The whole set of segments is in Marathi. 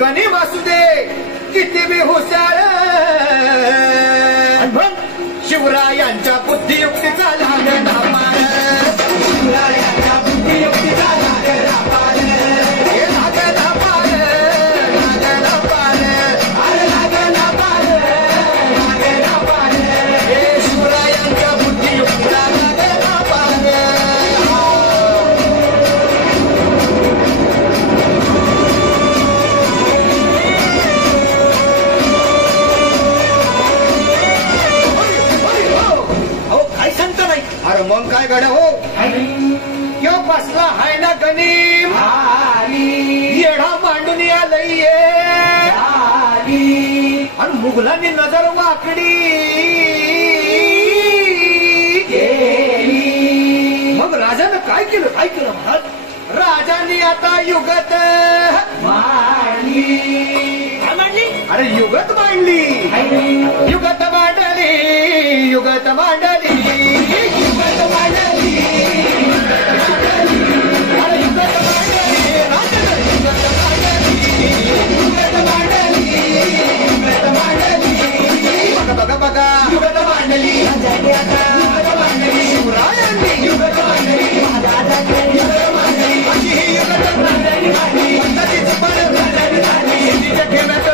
गणी वासू दे किती बी हुशार शिवरायांच्या बुद्धियुक्तीचा लागला पार शिवरायांच्या बुद्धियुक्तीचा लागला पार हे लागला पार लागला पार अरे लागला पार लागला पार हे शिवरायांच्या बुद्धियुक्तीचा लागला पार अरे मग काय गड्या हो यो बसला हाय ना गणिम येढा मांडून आलंय आणि मुघलांनी नजर वाकडी मग राजानं काय केलं महाराज राजांनी आता युगत मांडली अरे युगत मांडली युगत मांडली युगत मांडली युगत मांडली अरे युगत मांडली राजानं युगत मांडली युगत मांडली युगत मांडली बघा बघा युगत मांडली युगत मांडली शिवरायांनी युगत मांडली युगत मांडली अशी ही युगत मांडली अंदाजीची पण झाली तिच्या खेळात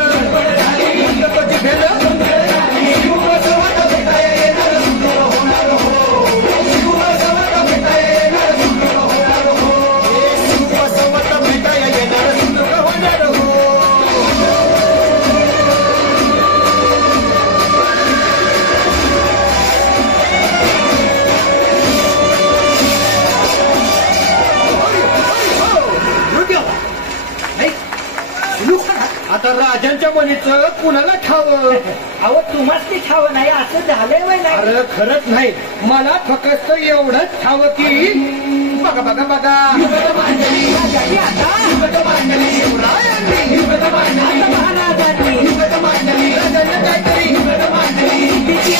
अंदाजाची भेद आता राजांच्या मनीचं कुणाला ठावं अहो तुम्हाच ती ठावं नाही असं झालंय वय नाही अरे खरंच नाही मला फक्त एवढंच ठावं की बघा बघा बघा युगत मांडली आता युगत मांडली शिवरायांनी युगत मांडली महाराजांनी युगत मांडली राजांनी काहीतरी युगत मांडली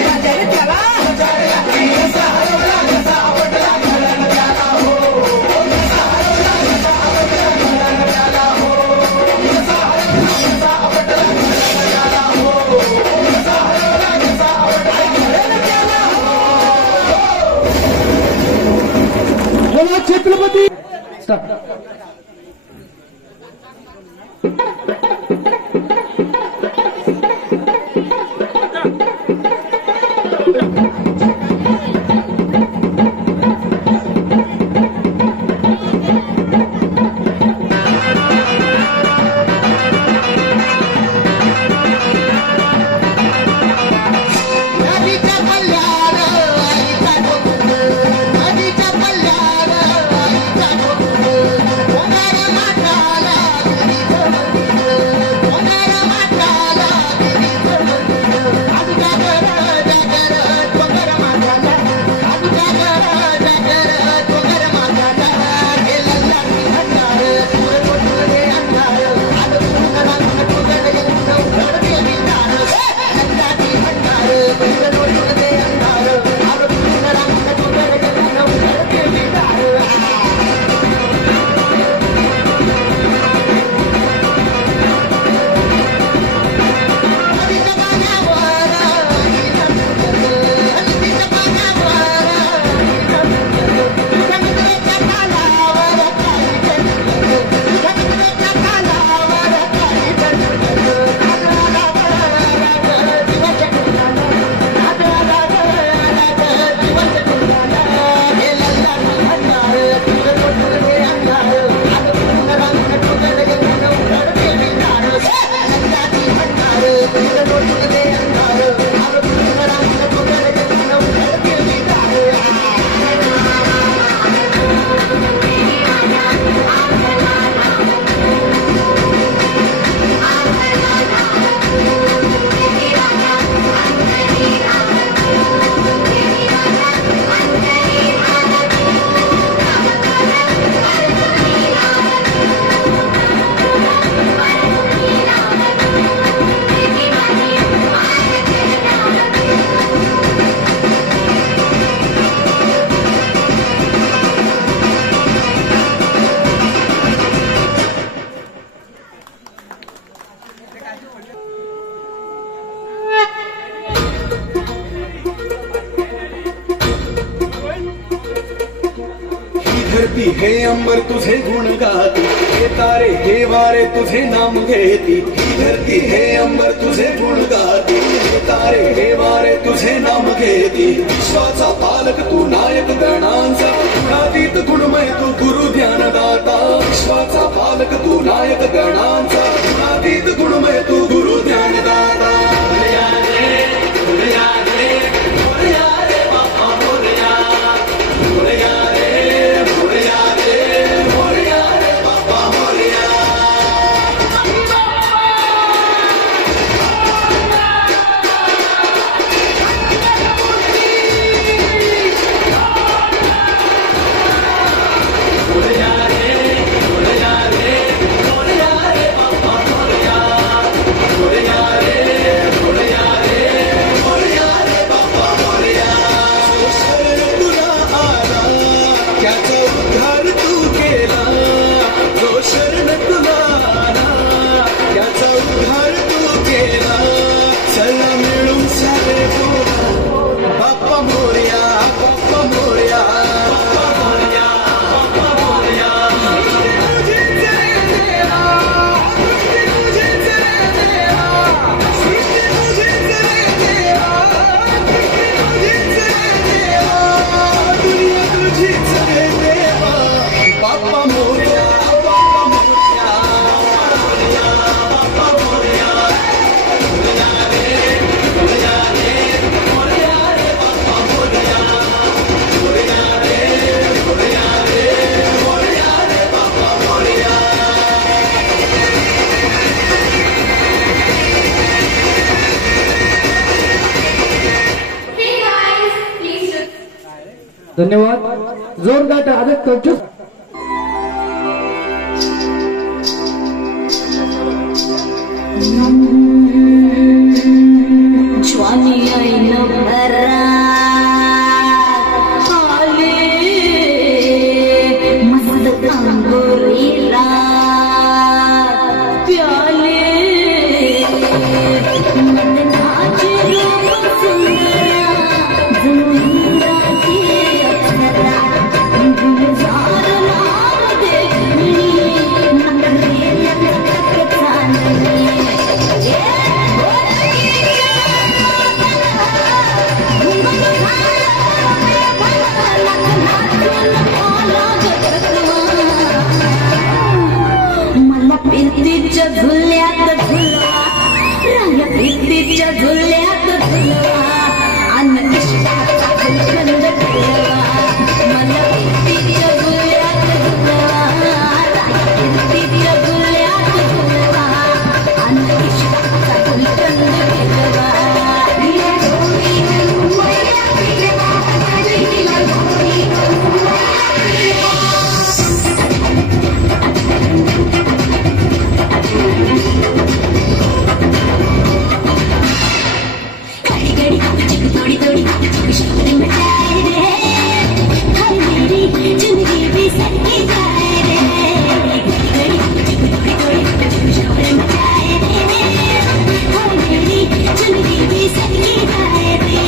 राजाने त्याला कसा हरवला कसा आवडला घराला त्याला हो कसा हरवला कसा आवडला घराला त्याला हो कसा हरवला कसा आवडला घराला त्याला हो कसा हरवला कसा आवडला घराला त्याला हो छत्रपती धरती हे अंबर तुझे गुण गाती, हे तारे हे वारे तुझे नाम घेती. ही धरती हे अंबर तुझे गुण गाती, हे तारे हे वारे तुझे नाम घेती. विश्वाचा पालक तू नायक गणांचा, गुणातीत गुणमय तू गुरु ज्ञानदाता. विश्वाचा पालक तू नायक गणांचा, गुणातीत गुणमय तू गुरु ज्ञानदाता. धन्यवाद. जोरदार आदत करतो. ज्वानी आईन भरा आले मस्त अंगोरीला प्याले मन नाचे रूप सुंदरा जमुराची अक्षरा गुलजार नाम देखणी नंदरे नंदक चांदणी. मला प्रीतीच्या झुल्यात झुलवा, राया प्रीतीच्या झुल्यात झुलवा, अन इष्टाचा गुलकंद ठेवा. मला प्रीतीच्या झुल्यात झुलवा, राया प्रीतीच्या झुल्यात झुलवा, अन इष्टाचा गुलकंद ठेवा. थोड़ी थोड़ी शोर मचाए रे, हर मेरी जिंदगी भी सटके जाए रे. थोड़ी थोड़ी शोर मचाए रे, हर मेरी जिंदगी भी सटके जाए रे.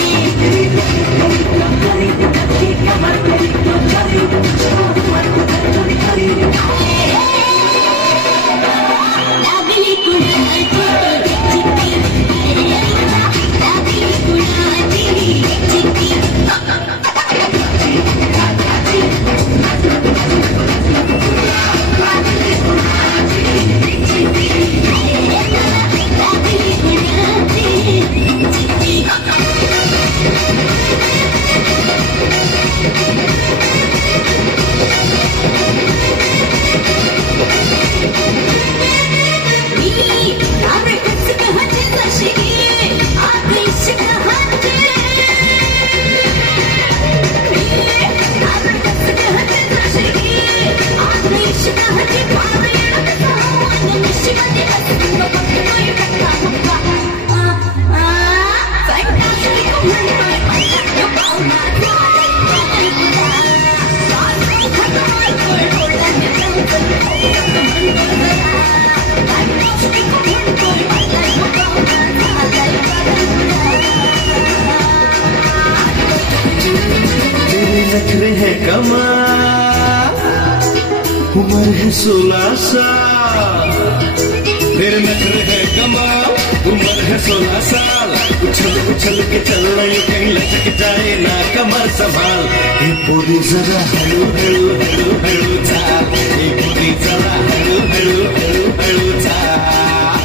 लागली नखरे हैं कमाल, उम्र है 16 साल, तेरे नखरे है कमाल। उम्र है 16 साल, उछल उछल के चल रही कहीं लचक जाए ना कमर संभाल। ये पूरी जरा हड़ू हड़ू हड़ू हड़ू चाल, ये पूरी जरा हड़ू हड़ू हड़ू हड़ू चाल।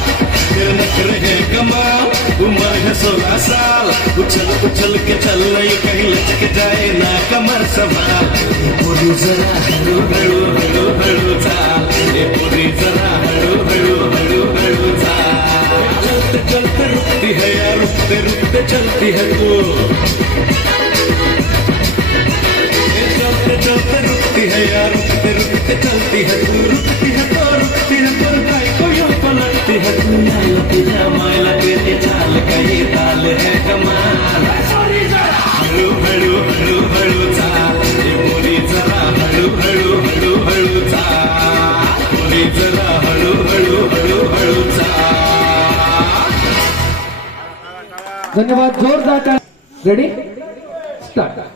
तेरे नखरे है कमाल, उम्र है 16 साल, उछल उछल के चल रही कहीं लचक जाए ना कमर संभाल। ये पूरी जरा हड़ू हड़ू हड़ू हड़ू चाल, ये पूरी जरा हड़ू हड़ू हड़ू हड़ू चाल। चलते चलते रुकती है यार, रुकते रुकते चलती है तू। चलते चलते रुकती है यार, रुकते रुकते चलती है तू। रुकती है तो काय को यूं पलटती है तू। मायला तेरे चाल का ये ताल है कमाल। हड़ू हड़ू हड़ू हड़ू चाल, ये पूरी जरा हड़ू हड़ू हड़ू हड़ू चाल, पूरी जरा हड़ू हड़ू हड़ू हड़ू चाल। धन्यवाद, जोरदार। Ready, start.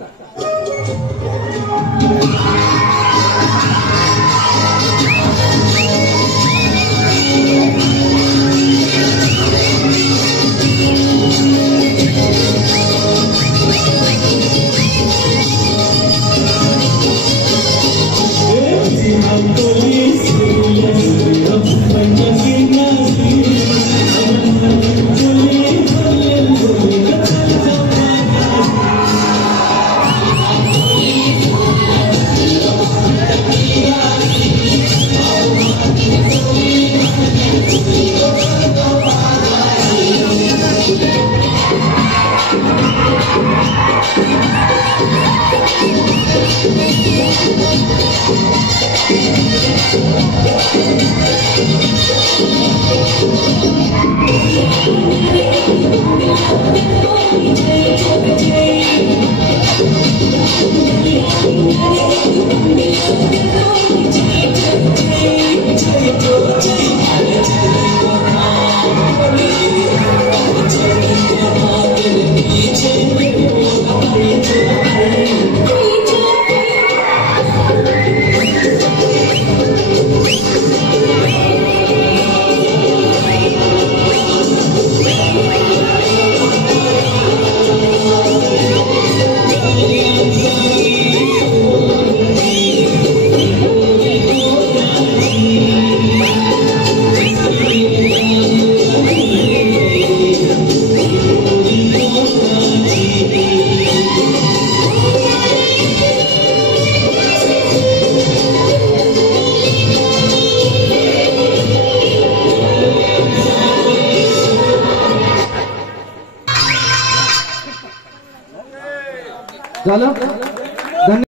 झालं.